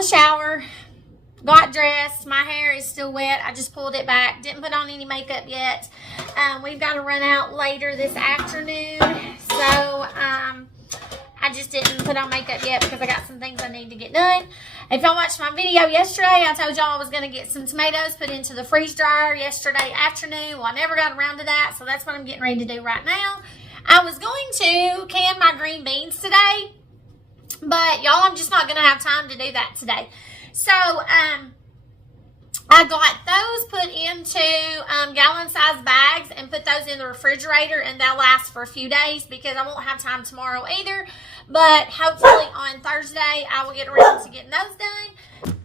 the shower, got dressed. My hair is still wet. I just pulled it back. Didn't put on any makeup yet. We've got to run out later this afternoon. So, I just didn't put on makeup yet because I got some things I need to get done. If y'all watched my video yesterday, I told y'all I was going to get some tomatoes put into the freeze dryer yesterday afternoon. Well, I never got around to that, so that's what I'm getting ready to do right now. I was going to can my green beans today, but y'all, I'm just not going to have time to do that today. So, I got those put into gallon-sized bags and put those in the refrigerator, and they'll last for a few days because I won't have time tomorrow either. But hopefully on Thursday, I will get around to getting those done.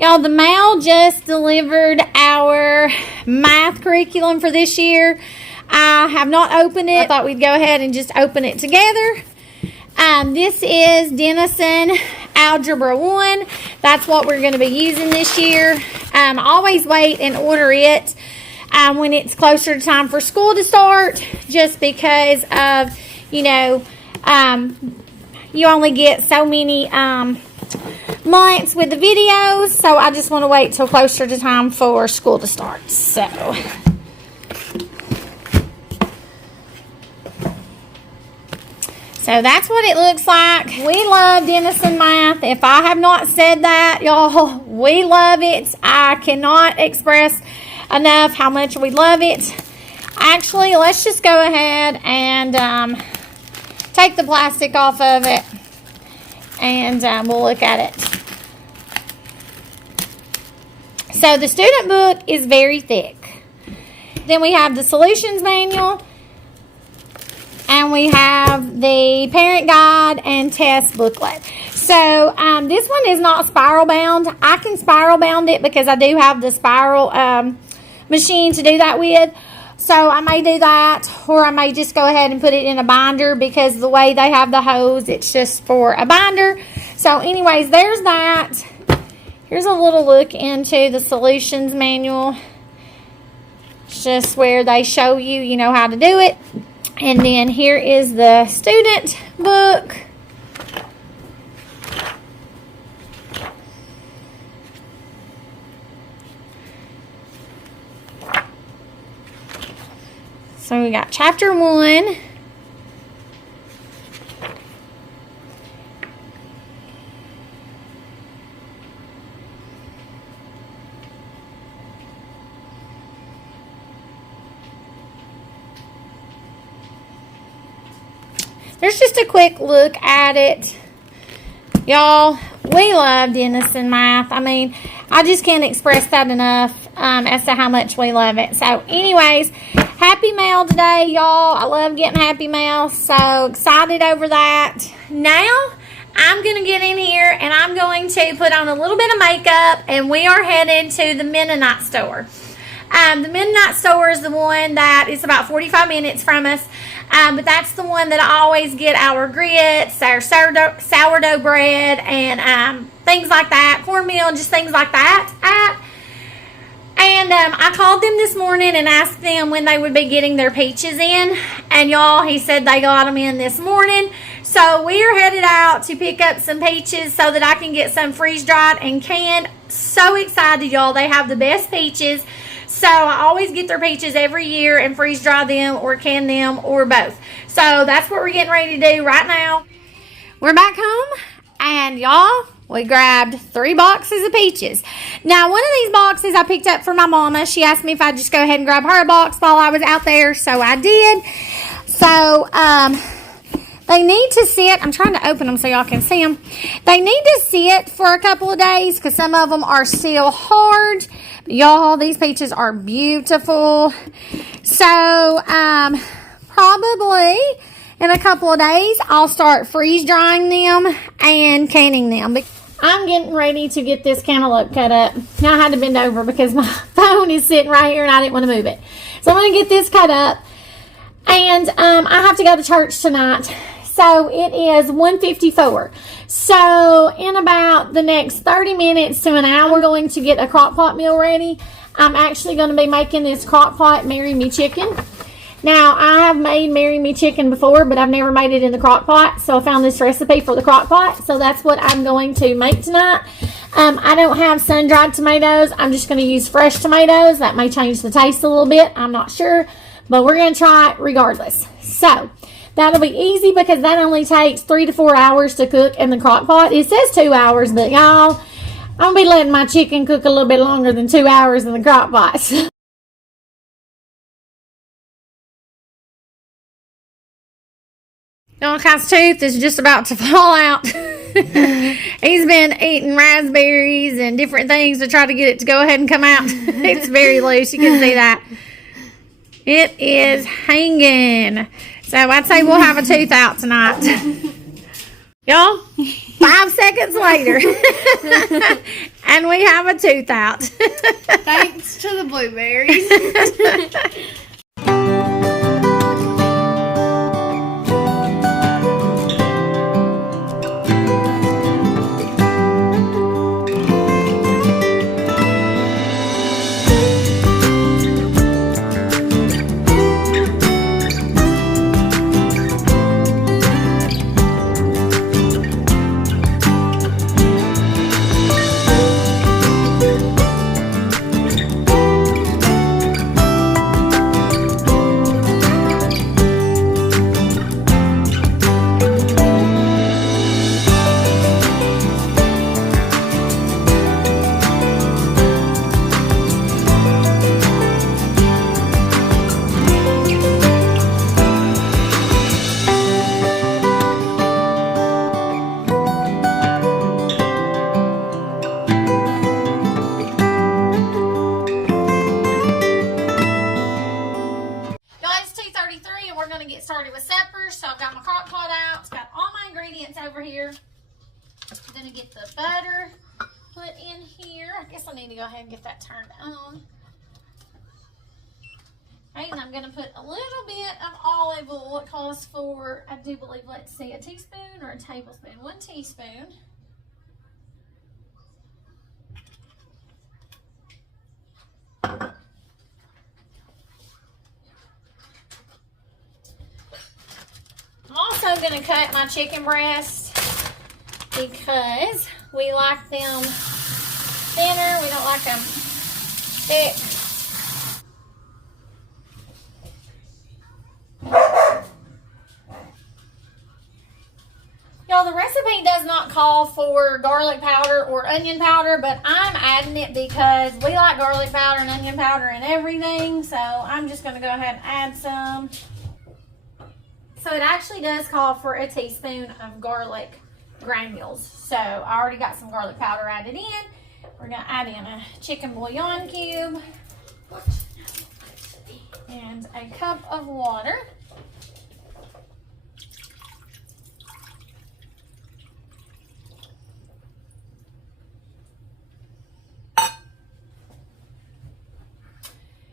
Y'all, the mail just delivered our math curriculum for this year. I have not opened it. I thought we'd go ahead and just open it together. This is Denison Algebra 1. That's what we're going to be using this year. I always wait and order it when it's closer to time for school to start, just because of, you know, you only get so many months with the videos, so I just want to wait till closer to time for school to start. So that's what it looks like. We love Denison Math. If I have not said that, y'all, we love it. I cannot express enough how much we love it. Actually, let's just go ahead and take the plastic off of it, and we'll look at it. So the student book is very thick. Then we have the solutions manual, and we have the parent guide and test booklet. So this one is not spiral bound. I can spiral bound it because I do have the spiral machine to do that with. So I may do that, or I may just go ahead and put it in a binder because the way they have the hose, it's just for a binder. So anyways, there's that. Here's a little look into the solutions manual. It's just where they show you, you know, how to do it. And then here is the student book. So we got chapter 1. There's just a quick look at it. Y'all, we love Denison Math. I mean, I just can't express that enough as to how much we love it. So anyways, happy mail today, y'all. I love getting happy mail. So excited over that. Now, I'm going to get in here and I'm going to put on a little bit of makeup, and we are headed to the Mennonite store. The Mennonite store is the one that is about 45 minutes from us. But that's the one that I always get our grits, our sourdough bread, and things like that, cornmeal, just things like that at. And I called them this morning and asked them when they would be getting their peaches in. And y'all, he said they got them in this morning. So we are headed out to pick up some peaches so that I can get some freeze-dried and canned. So excited, y'all. They have the best peaches. So I always get their peaches every year and freeze dry them or can them or both. So that's what we're getting ready to do right now. We're back home, and y'all, we grabbed 3 boxes of peaches. Now, one of these boxes I picked up for my mama. She asked me if I'd just go ahead and grab her a box while I was out there, so I did. So, they need to sit. I'm trying to open them so y'all can see them. They need to sit for a couple of days because some of them are still hard. Y'all, these peaches are beautiful. So, probably in a couple of days, I'll start freeze drying them and canning them. I'm getting ready to get this cantaloupe cut up. Now I had to bend over because my phone is sitting right here and I didn't want to move it. So I'm going to get this cut up. And I have to go to church tonight. So it is 1:54. So in about the next 30 minutes to an hour, we're going to get a crockpot meal ready. I'm actually going to be making this crockpot marry me chicken. Now, I have made marry me chicken before, but I've never made it in the crockpot. So I found this recipe for the crockpot. So that's what I'm going to make tonight. I don't have sun-dried tomatoes. I'm just going to use fresh tomatoes. That may change the taste a little bit. I'm not sure. But we're going to try it regardless. So that'll be easy because that only takes 3 to 4 hours to cook in the crockpot. It says 2 hours, but y'all, I'm going to be letting my chicken cook a little bit longer than 2 hours in the crockpot. Donald's tooth is just about to fall out. He's been eating raspberries and different things to try to get it to go ahead and come out. It's very loose. You can see that. It is hanging. So I'd say we'll have a tooth out tonight. Y'all, 5 seconds later. And we have a tooth out. Thanks to the blueberries. Started with supper, so I've got my crock pot out. It's got all my ingredients over here. I'm gonna get the butter put in here. I guess I need to go ahead and get that turned on. Okay, and I'm gonna put a little bit of olive oil. It calls for, I do believe, let's see, a teaspoon or a tablespoon? 1 teaspoon. I'm going to cut my chicken breasts because we like them thinner. We don't like them thick. Y'all, the recipe does not call for garlic powder or onion powder, but I'm adding it because we like garlic powder and onion powder and everything. So I'm just going to go ahead and add some. So it actually does call for a teaspoon of garlic granules. So I already got some garlic powder added in. We're going to add in a chicken bouillon cube and a cup of water.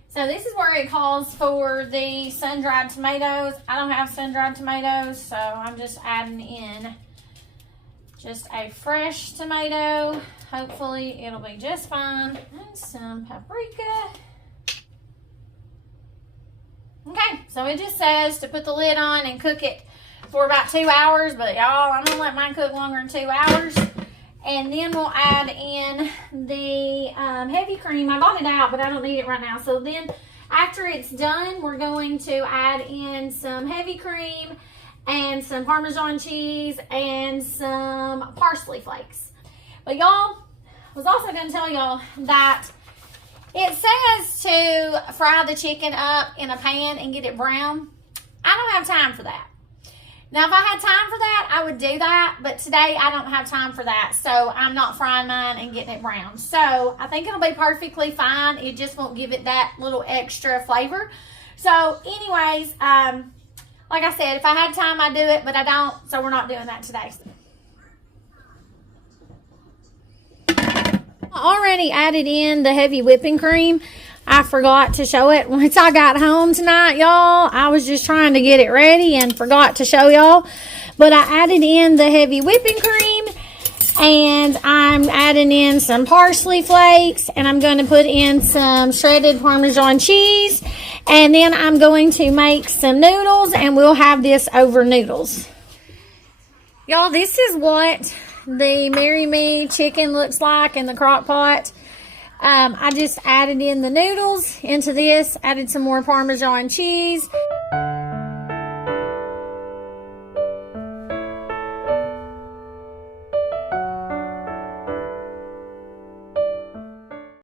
So this is where it calls for the sun-dried tomatoes. I don't have sun-dried tomatoes, so I'm just adding in just a fresh tomato. Hopefully it'll be just fine. And some paprika. Okay, so it just says to put the lid on and cook it for about 2 hours, but y'all, I'm gonna let mine cook longer than 2 hours. And then we'll add in the heavy cream. I bought it out, but I don't need it right now. So then after it's done, we're going to add in some heavy cream and some Parmesan cheese and some parsley flakes. But y'all, I was also going to tell y'all that it says to fry the chicken up in a pan and get it brown. I don't have time for that. Now, if I had time for that, I would do that. But today, I don't have time for that. So, I'm not frying mine and getting it brown. So, I think it'll be perfectly fine. It just won't give it that little extra flavor. So, anyways, like I said, if I had time, I'd do it. But I don't. So, we're not doing that today. I already added in the heavy whipping cream. I forgot to show it once I got home tonight, y'all. I was just trying to get it ready and forgot to show y'all. But I added in the heavy whipping cream. And I'm adding in some parsley flakes. And I'm going to put in some shredded Parmesan cheese. And then I'm going to make some noodles. And we'll have this over noodles. Y'all, this is what the Marry Me chicken looks like in the crock pot. I just added in the noodles into this, added some more Parmesan cheese.